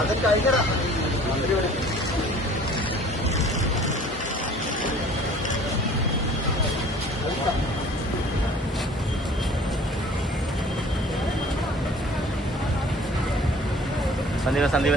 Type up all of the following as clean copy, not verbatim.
അത് കഴിഞ്ഞടാ. സന്ദീപ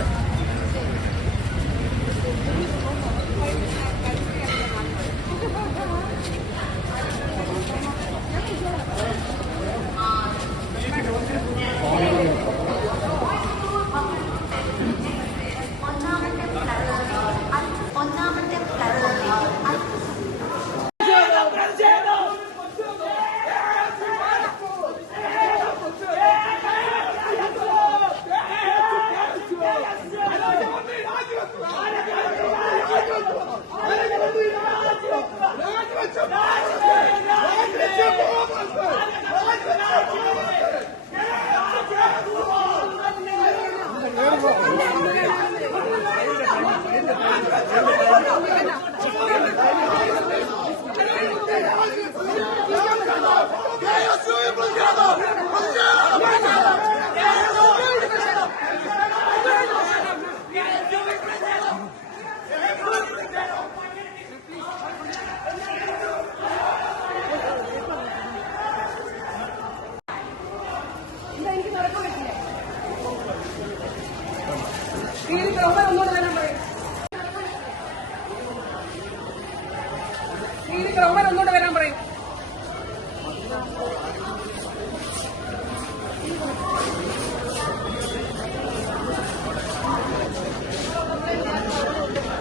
ഒന്നുകൂടെ വരാൻ പറയും.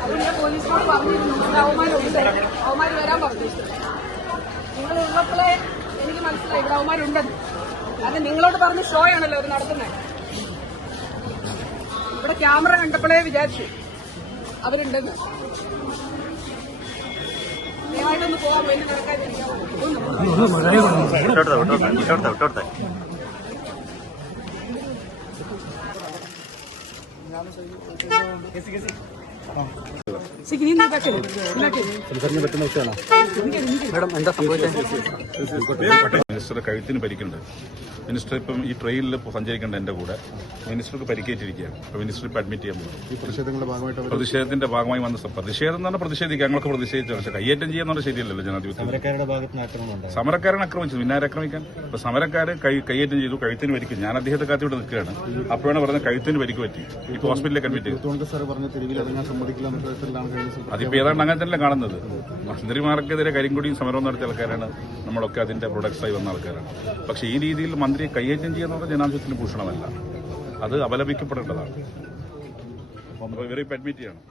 അത് ഞാൻ പോലീസിനോട് പറഞ്ഞിരുന്നു. അവന്മാര് വരാൻ പറഞ്ഞു. നിങ്ങൾ ഉള്ളപ്പോഴേ എനിക്ക് മനസ്സിലായി ഇവിടെ അവന്മാരുണ്ടെന്ന്. അത് നിങ്ങളോട് പറഞ്ഞ ഷോ ആണല്ലോ അവർ നടത്തുന്നത്. ഇവിടെ ക്യാമറ കണ്ടപ്പോഴേ വിചാരിച്ചു അവരുണ്ടെന്ന്. ദയവായിട്ടൊന്ന് പോകാൻ വേണ്ടി നടക്കാതിരിക്കാം. മിനിസ്റ്റർ കഴുത്തിന് പരിക്കുണ്ട്. മിനിസ്റ്റർ ഇപ്പം ഈ ട്രെയിനിൽ സഞ്ചരിക്കേണ്ട എന്റെ കൂടെ മിനിസ്റ്റർക്ക് പരിക്കേറ്റിരിക്കുകയാണ്. അപ്പോൾ മിനിസ്റ്റർ ഇപ്പം അഡ്മിറ്റ് ചെയ്യാൻ പോകും. ഈ പ്രതിഷേധത്തിന്റെ ഭാഗമായി വന്ന പ്രതിഷേധം എന്ന് പറഞ്ഞാൽ പ്രതിഷേധിക്കുക. ഞങ്ങൾക്ക് പ്രതിഷേധിച്ചു. പക്ഷേ കയ്യേറ്റം ചെയ്യാന്ന് പറഞ്ഞാൽ ശരിയല്ലല്ലോ ജനാധിപത്യം. സമരക്കാരനെ ആക്രമിച്ചു. പിന്നെ ആക്രമിക്കാൻ ഇപ്പൊ സമരക്കാർ കയ്യേറ്റം ചെയ്തു. കഴുത്തിന് പരിക്കും. ഞാൻ അദ്ദേഹത്തെ കാത്തിവിടെ നിൽക്കുകയാണ്. അപ്പോഴാണ് പറഞ്ഞത് കഴുത്തിന് പരിക്ക് പറ്റി. ഇപ്പൊ ഹോസ്പിറ്റലിലേക്ക് അഡ്മിറ്റ് ചെയ്തു. അതിപ്പോ ഏതാണ്ട് അങ്ങനെ തന്നെ കാണുന്നത്. മന്ത്രിമാർക്കെതിരെ കരിങ്കൊടിയും സമരവും നടത്തിയ ആൾക്കാരാണ് നമ്മളൊക്കെ അതിന്റെ പ്രൊഡക്ട്സായി വന്ന ആൾക്കാരാണ്. പക്ഷേ ഈ രീതിയിൽ മന്ത്രിയെ കയ്യേറ്റം ചെയ്യുന്നത് ജനാധിപത്യത്തിന് ഭൂഷണമല്ല. അത് അപലപിക്കപ്പെടേണ്ടതാണ്. ഇവരെ അഡ്മിറ്റ് ചെയ്യണം.